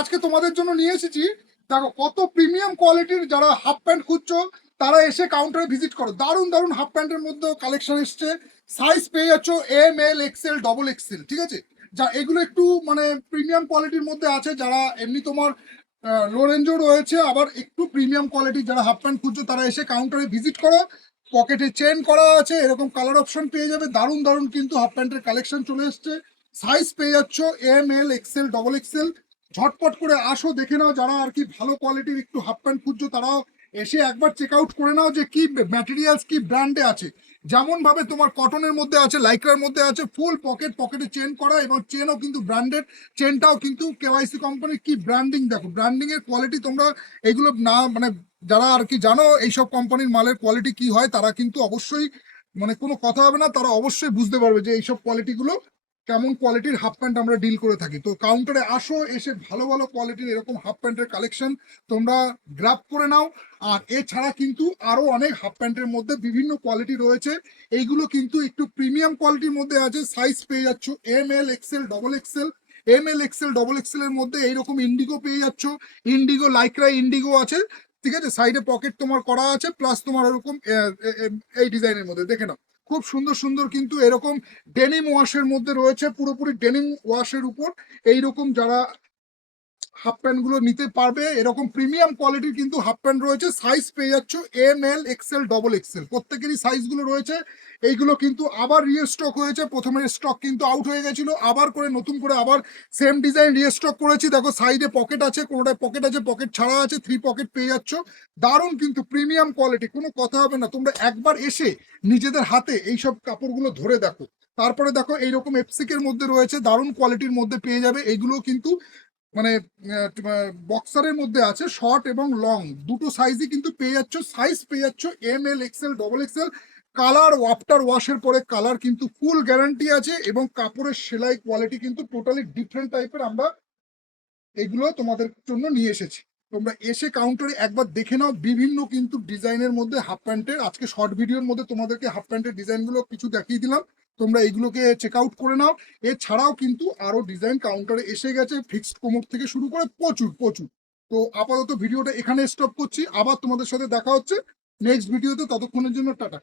আজকে তোমাদের জন্য নিয়ে এসেছি। দেখো, কত প্রিমিয়াম কোয়ালিটির যারা হাফ প্যান্ট খুঁজছো, তারা এসে কাউন্টারে ভিজিট করো। দারুণ দারুণ হাফ প্যান্টের মধ্যে কালেকশন এসছে। সাইজ পেয়ে যাচ্ছ M L XL double XL ঠিক আছে? যা, এগুলো একটু মানে প্রিমিয়াম কোয়ালিটির মধ্যে আছে। যারা এমনি তোমার লো রেঞ্জও রয়েছে, আবার একটু প্রিমিয়াম কোয়ালিটির যারা হাফ প্যান্ট খুঁজছো, তারা এসে কাউন্টারে ভিজিট করো। পকেটে চেন করা আছে, এরকম কালার অপশন পেয়ে যাবে। দারুণ দারুণ কিন্তু হাফ প্যান্টের কালেকশন চলে এসছে। সাইজ পেয়ে যাচ্ছ M L XL double XL ঝটপট করে আসো, দেখে নাও যারা আর কি ভালো কোয়ালিটির একটু হাফ প্যান্ট খুঁজছো, তারাও এসে একবার চেক আউট করে নাও যে কি ম্যাটেরিয়ালস কি ব্র্যান্ডে আছে। যেমন ভাবে তোমার কটনের মধ্যে আছে লাইক্রার মধ্যে আছে ফুল পকেট পকেটে চেন করা এবং চেনও কিন্তু ব্র্যান্ডেড চেনটাও কিন্তু কেওয়াইসি কোম্পানির কি ব্র্যান্ডিং দেখো। ব্র্যান্ডিং এর কোয়ালিটি তোমরা এগুলো না মানে যারা আর কি জানো এইসব কোম্পানির মালের কোয়ালিটি কি হয়, তারা কিন্তু অবশ্যই মানে কোনো কথা হবে না, তারা অবশ্যই বুঝতে পারবে যে এইসব কোয়ালিটিগুলো কেমন কোয়ালিটির হাফ প্যান্ট আমরা ডিল করে থাকি। তো কাউন্টারে আসো এসে ভালো ভালো কোয়ালিটির এরকম হাফ প্যান্টের কালেকশন তোমরা গ্রাপ করে নাও। আর এছাড়া কিন্তু আরও অনেক হাফ প্যান্টের মধ্যে বিভিন্ন কোয়ালিটি রয়েছে। এইগুলো কিন্তু একটু প্রিমিয়াম কোয়ালিটির মধ্যে আছে। সাইজ পেয়ে যাচ্ছ M L XL double XL M L XL double XL এর মধ্যে এইরকম ইন্ডিগো পেয়ে যাচ্ছ। ইন্ডিগো লাইক্রা ইন্ডিগো আছে। ঠিক আছে? সাইডে পকেট তোমার করা আছে। প্লাস তোমার আহ, এই ডিজাইনের মধ্যে। দেখে নাও। খুব সুন্দর সুন্দর কিন্তু এরকম ডেনিম ওয়াশের মধ্যে রয়েছে, পুরোপুরি ডেনিম ওয়াশের উপর। এইরকম যারা হাফ প্যান্টগুলো নিতে পারবে। এরকম প্রিমিয়াম কোয়ালিটির কিন্তু হাফ প্যান্ট রয়েছে। সাইজ পেয়ে যাচ্ছ M L XL double XL প্রত্যেকেরই সাইজগুলো রয়েছে। এইগুলো কিন্তু আবার রিস্টক হয়েছে। প্রথমে স্টক কিন্তু আউট হয়ে গেছিল। আবার করে নতুন করে আবার সেম ডিজাইন রিস্টক করেছি। দেখো সাইডে পকেট আছে, কোনোটায় পকেট আছে পকেট ছাড়া আছে থ্রি পকেট পেয়ে যাচ্ছ। দারুণ কিন্তু প্রিমিয়াম কোয়ালিটি কোনো কথা হবে না। তোমরা একবার এসে নিজেদের হাতে এইসব কাপড়গুলো ধরে দেখো। তারপরে দেখো এইরকম এপসিকের মধ্যে রয়েছে। দারুণ কোয়ালিটির মধ্যে পেয়ে যাবে। এইগুলো কিন্তু মানে বক্সারের মধ্যে আছে শর্ট এবং লং দুটো সাইজই কিন্তু পেয়ে যাচ্ছ সাইজ পেয়ে যাচ্ছ M L XL double XL colour after ওয়াশের পরে কালার কিন্তু ফুল গ্যারান্টি আছে এবং কাপড়ের সেলাই কোয়ালিটি কিন্তু টোটালি ডিফারেন্ট টাইপের আমরা এগুলো তোমাদের জন্য নিয়ে এসেছি। তোমরা এসে কাউন্টারে একবার দেখে নাও, বিভিন্ন কিন্তু ডিজাইনের মধ্যে হাফ প্যান্টের আজকে শর্ট ভিডিওর মধ্যে তোমাদেরকে হাফ প্যান্টের ডিজাইনগুলো কিছু দেখিয়ে দিলাম। তোমরা এইগুলোকে চেক আউট করে নাও। এছাড়াও কিন্তু আরও ডিজাইন কাউন্টারে এসে গেছে ফিক্সড কোমর থেকে শুরু করে প্রচুর প্রচুর। তো আপাতত ভিডিওটা এখানে স্টপ করছি। আবার তোমাদের সাথে দেখা হচ্ছে নেক্সট ভিডিওতে ততক্ষণের জন্য টাটা।